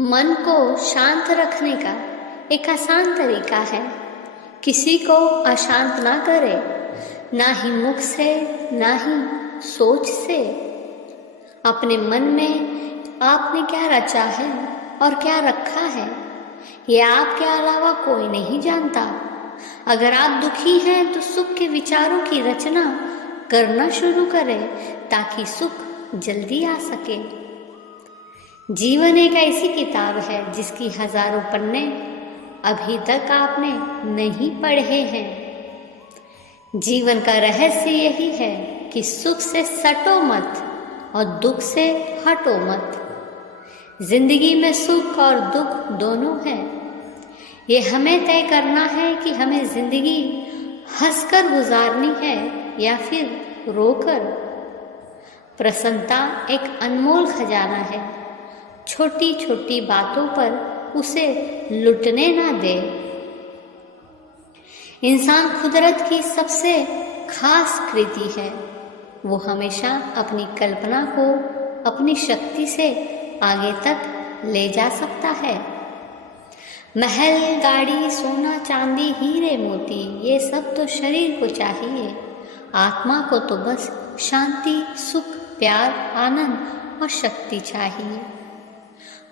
मन को शांत रखने का एक आसान तरीका है, किसी को अशांत ना करे, ना ही मुख से ना ही सोच से। अपने मन में आपने क्या रचा है और क्या रखा है, ये आपके अलावा कोई नहीं जानता। अगर आप दुखी हैं तो सुख के विचारों की रचना करना शुरू करें ताकि सुख जल्दी आ सके। जीवन एक ऐसी किताब है जिसकी हजारों पन्ने अभी तक आपने नहीं पढ़े हैं। जीवन का रहस्य यही है कि सुख से सटो मत और दुख से हटो मत। जिंदगी में सुख और दुख दोनों है। ये हमें तय करना है कि हमें जिंदगी हंसकर गुजारनी है या फिर रोकर। प्रसन्नता एक अनमोल खजाना है। छोटी छोटी बातों पर उसे लुटने ना दे। इंसान कुदरत की सबसे खास कृति है। वो हमेशा अपनी कल्पना को अपनी शक्ति से आगे तक ले जा सकता है। महल, गाड़ी, सोना, चांदी, हीरे, मोती, ये सब तो शरीर को चाहिए। आत्मा को तो बस शांति, सुख, प्यार, आनंद और शक्ति चाहिए।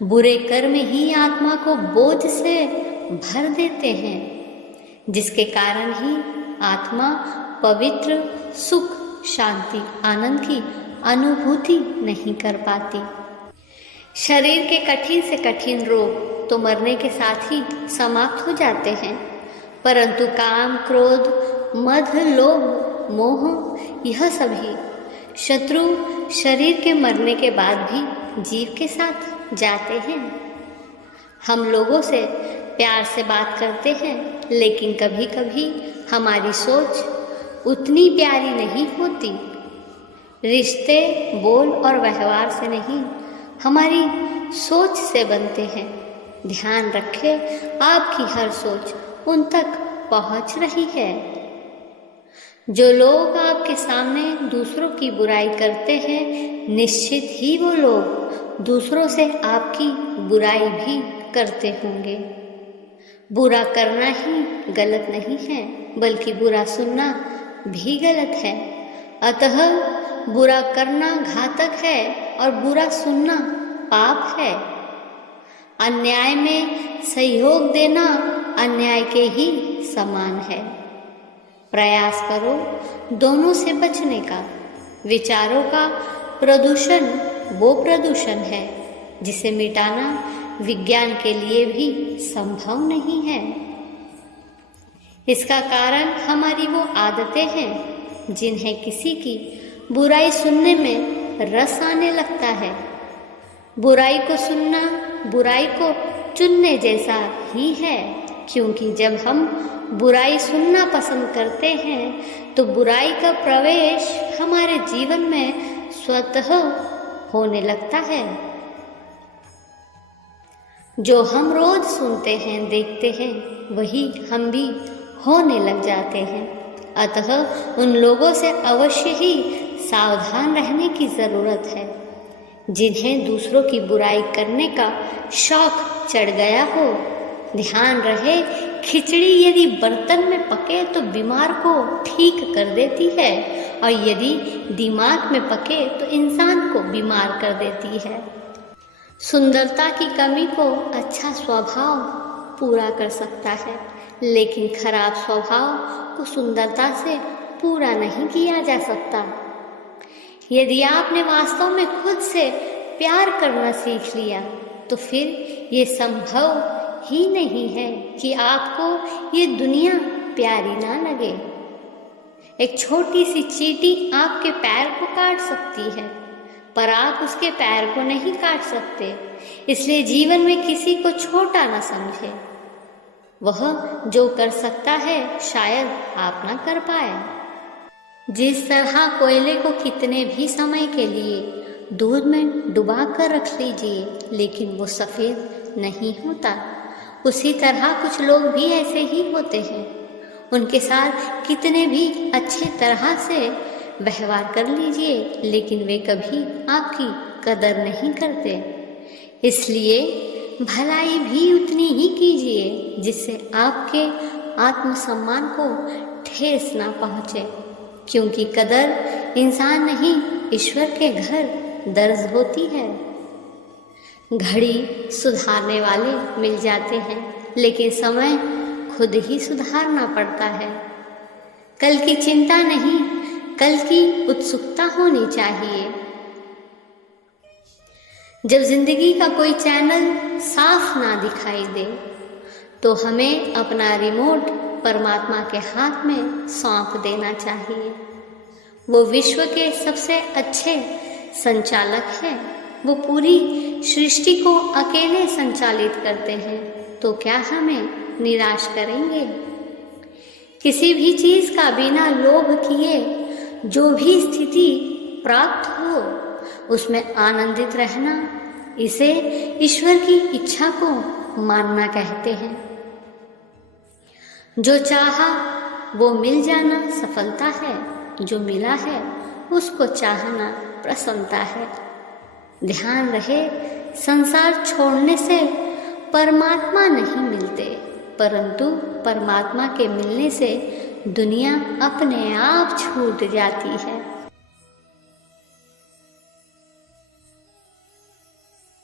बुरे कर्म ही आत्मा को बोझ से भर देते हैं, जिसके कारण ही आत्मा पवित्र, सुख, शांति, आनंद की अनुभूति नहीं कर पाती। शरीर के कठिन से कठिन रोग तो मरने के साथ ही समाप्त हो जाते हैं, परंतु काम, क्रोध, मद, लोभ, मोह, यह सभी शत्रु शरीर के मरने के बाद भी जीव के साथ जाते हैं। हम लोगों से प्यार से बात करते हैं, लेकिन कभी कभी हमारी सोच उतनी प्यारी नहीं होती। रिश्ते बोल और व्यवहार से नहीं, हमारी सोच से बनते हैं। ध्यान रखें, आपकी हर सोच उन तक पहुंच रही है। जो लोग आपके सामने दूसरों की बुराई करते हैं, निश्चित ही वो लोग दूसरों से आपकी बुराई भी करते होंगे। बुरा करना ही गलत नहीं है, बल्कि बुरा सुनना भी गलत है। अतः बुरा करना घातक है और बुरा सुनना पाप है। अन्याय में सहयोग देना अन्याय के ही समान है। प्रयास करो दोनों से बचने का। विचारों का प्रदूषण वो प्रदूषण है जिसे मिटाना विज्ञान के लिए भी संभव नहीं है। इसका कारण हमारी वो आदतें हैं जिन्हें किसी की बुराई सुनने में रस आने लगता है। बुराई को सुनना बुराई को चुनने जैसा ही है, क्योंकि जब हम बुराई सुनना पसंद करते हैं तो बुराई का प्रवेश हमारे जीवन में स्वतः होने लगता है। जो हम रोज सुनते हैं, देखते हैं, वही हम भी होने लग जाते हैं। अतः उन लोगों से अवश्य ही सावधान रहने की जरूरत है जिन्हें दूसरों की बुराई करने का शौक चढ़ गया हो। ध्यान रहे, खिचड़ी यदि बर्तन में पके तो बीमार को ठीक कर देती है, और यदि दिमाग में पके तो इंसान को बीमार कर देती है। सुंदरता की कमी को अच्छा स्वभाव पूरा कर सकता है, लेकिन खराब स्वभाव को सुंदरता से पूरा नहीं किया जा सकता। यदि आपने वास्तव में खुद से प्यार करना सीख लिया तो फिर ये संभव ही नहीं है कि आपको ये दुनिया प्यारी ना लगे। एक छोटी सी चींटी आपके पैर को काट सकती है, पर आप उसके पैर को नहीं काट सकते। इसलिए जीवन में किसी को छोटा ना समझे। वह जो कर सकता है शायद आप ना कर पाए। जिस तरह कोयले को कितने भी समय के लिए दूध में डुबा कर रख लीजिए लेकिन वो सफ़ेद नहीं होता, उसी तरह कुछ लोग भी ऐसे ही होते हैं। उनके साथ कितने भी अच्छे तरह से व्यवहार कर लीजिए, लेकिन वे कभी आपकी कदर नहीं करते। इसलिए भलाई भी उतनी ही कीजिए जिससे आपके आत्मसम्मान को ठेस ना पहुँचे, क्योंकि कदर इंसान नहीं ईश्वर के घर दर्ज होती है। घड़ी सुधारने वाले मिल जाते हैं, लेकिन समय खुद ही सुधारना पड़ता है। कल की चिंता नहीं, कल की उत्सुकता होनी चाहिए। जब जिंदगी का कोई चैनल साफ ना दिखाई दे तो हमें अपना रिमोट परमात्मा के हाथ में सौंप देना चाहिए। वो विश्व के सबसे अच्छे संचालक हैं। वो पूरी सृष्टि को अकेले संचालित करते हैं, तो क्या हमें निराश करेंगे? किसी भी चीज का बिना लोभ किए जो भी स्थिति प्राप्त हो उसमें आनंदित रहना, इसे ईश्वर की इच्छा को मानना कहते हैं। जो चाहा वो मिल जाना सफलता है, जो मिला है उसको चाहना प्रसन्नता है। ध्यान रहे, संसार छोड़ने से परमात्मा नहीं मिलते, परंतु परमात्मा के मिलने से दुनिया अपने आप छूट जाती है।